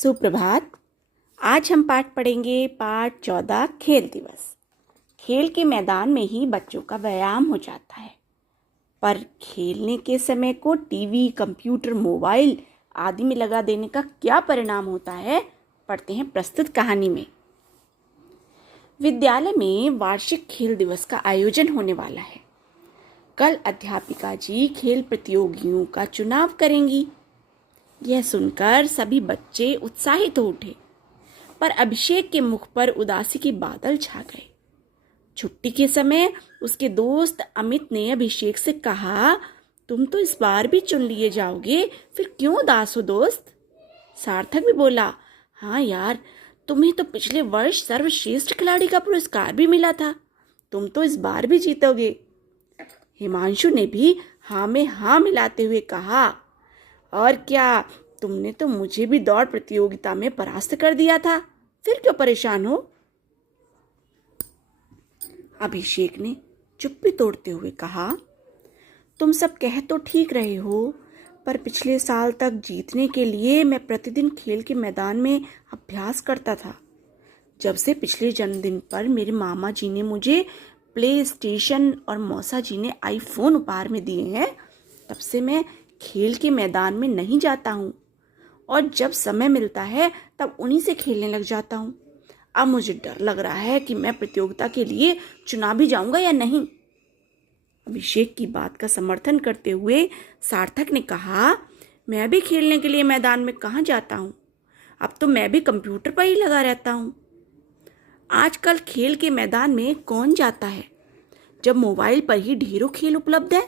सुप्रभात। आज हम पाठ पढ़ेंगे पाठ 14 खेल दिवस। खेल के मैदान में ही बच्चों का व्यायाम हो जाता है, पर खेलने के समय को टीवी, कंप्यूटर, मोबाइल आदि में लगा देने का क्या परिणाम होता है, पढ़ते हैं प्रस्तुत कहानी में। विद्यालय में वार्षिक खेल दिवस का आयोजन होने वाला है। कल अध्यापिका जी खेल प्रतियोगियों का चुनाव करेंगी। यह सुनकर सभी बच्चे उत्साहित हो उठे, पर अभिषेक के मुख पर उदासी के बादल छा गए। छुट्टी के समय उसके दोस्त अमित ने अभिषेक से कहा, तुम तो इस बार भी चुन लिए जाओगे, फिर क्यों उदास हो दोस्त? सार्थक भी बोला, हाँ यार, तुम्हें तो पिछले वर्ष सर्वश्रेष्ठ खिलाड़ी का पुरस्कार भी मिला था, तुम तो इस बार भी जीतोगे। हिमांशु ने भी हाँ में हाँ मिलाते हुए कहा, और क्या, तुमने तो मुझे भी दौड़ प्रतियोगिता में परास्त कर दिया था, फिर क्यों परेशान हो? अभिषेक ने चुप्पी तोड़ते हुए कहा, तुम सब कह तो ठीक रहे हो, पर पिछले साल तक जीतने के लिए मैं प्रतिदिन खेल के मैदान में अभ्यास करता था। जब से पिछले जन्मदिन पर मेरे मामा जी ने मुझे प्ले स्टेशन और मौसा जी ने आईफोन उपहार में दिए हैं, तब से मैं खेल के मैदान में नहीं जाता हूँ, और जब समय मिलता है तब उन्हीं से खेलने लग जाता हूँ। अब मुझे डर लग रहा है कि मैं प्रतियोगिता के लिए चुना भी जाऊंगा या नहीं। अभिषेक की बात का समर्थन करते हुए सार्थक ने कहा, मैं भी खेलने के लिए मैदान में कहाँ जाता हूँ, अब तो मैं भी कंप्यूटर पर ही लगा रहता हूँ। आजकल खेल के मैदान में कौन जाता है, जब मोबाइल पर ही ढेरों खेल उपलब्ध है,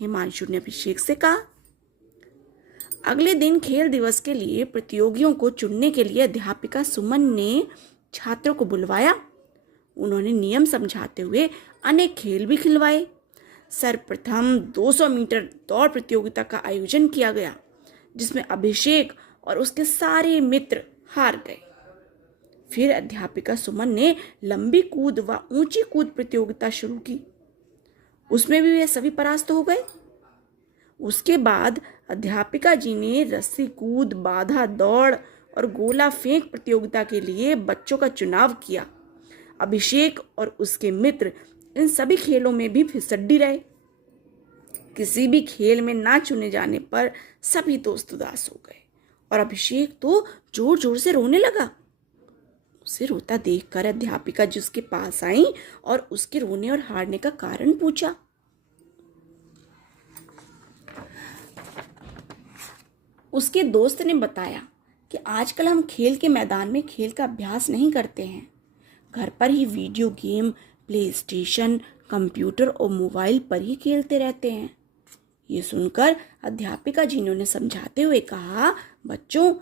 हिमांशु ने अभिषेक से कहा। अगले दिन खेल दिवस के लिए प्रतियोगियों को चुनने के लिए अध्यापिका सुमन ने छात्रों को बुलवाया। उन्होंने नियम समझाते हुए अनेक खेल भी खिलवाए। सर्वप्रथम 200 मीटर दौड़ प्रतियोगिता का आयोजन किया गया, जिसमें अभिषेक और उसके सारे मित्र हार गए। फिर अध्यापिका सुमन ने लंबी कूद व ऊंची कूद प्रतियोगिता शुरू की, उसमें भी वे सभी परास्त हो गए। उसके बाद अध्यापिका जी ने रस्सी कूद, बाधा दौड़ और गोला फेंक प्रतियोगिता के लिए बच्चों का चुनाव किया। अभिषेक और उसके मित्र इन सभी खेलों में भी फिसड्डी रहे। किसी भी खेल में ना चुने जाने पर सभी दोस्त उदास हो गए, और अभिषेक तो जोर जोर से रोने लगा। उसे रोता देखकर अध्यापिका जी उसके पास आई और उसके रोने और हारने का कारण पूछा। उसके दोस्त ने बताया कि आजकल हम खेल के मैदान में खेल का अभ्यास नहीं करते हैं, घर पर ही video game, PlayStation, computer और मोबाइल पर ही खेलते रहते हैं। ये सुनकर अध्यापिका जी ने उन्हें समझाते हुए कहा, बच्चों,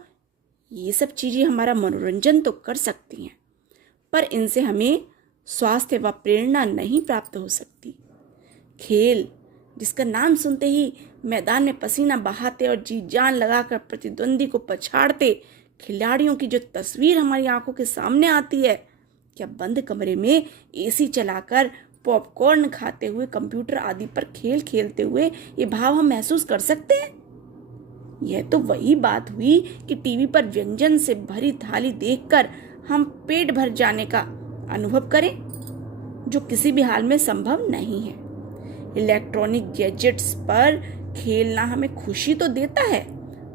ये सब चीज़ें हमारा मनोरंजन तो कर सकती हैं, पर इनसे हमें स्वास्थ्य व प्रेरणा नहीं प्राप्त हो सकती। खेल, जिसका नाम सुनते ही मैदान में पसीना बहाते और जी जान लगाकर प्रतिद्वंदी को पछाड़ते खिलाड़ियों की जो तस्वीर हमारी आंखों के सामने आती है, क्या बंद कमरे में एसी चलाकर पॉपकॉर्न खाते हुए, कंप्यूटर आदि पर खेल खेलते हुए ये भाव हम महसूस कर सकते हैं? यह तो वही बात हुई कि टीवी पर व्यंजन से भरी थाली देखकर हम पेट भर जाने का अनुभव करें, जो किसी भी हाल में संभव नहीं है। इलेक्ट्रॉनिक गैजेट्स पर खेलना हमें खुशी तो देता है,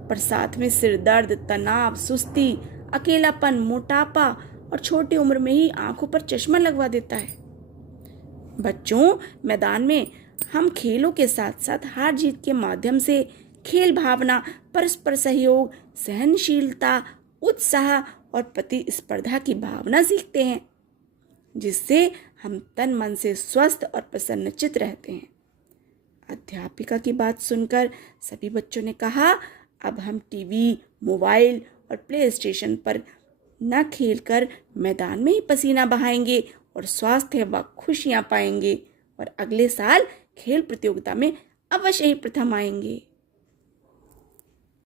पर साथ में सिर दर्द, तनाव, सुस्ती, अकेलापन, मोटापा और छोटी उम्र में ही आंखों पर चश्मा लगवा देता है। बच्चों, मैदान में हम खेलों के साथ साथ हार जीत के माध्यम से खेल भावना, परस्पर सहयोग, सहनशीलता, उत्साह और प्रतिस्पर्धा की भावना सीखते हैं, जिससे हम तन मन से स्वस्थ और प्रसन्नचित्त रहते हैं। अध्यापिका की बात सुनकर सभी बच्चों ने कहा, अब हम टीवी, मोबाइल और प्ले स्टेशन पर न खेलकर मैदान में ही पसीना बहाएंगे और स्वास्थ्य व खुशियां पाएंगे, और अगले साल खेल प्रतियोगिता में अवश्य ही प्रथम आएंगे।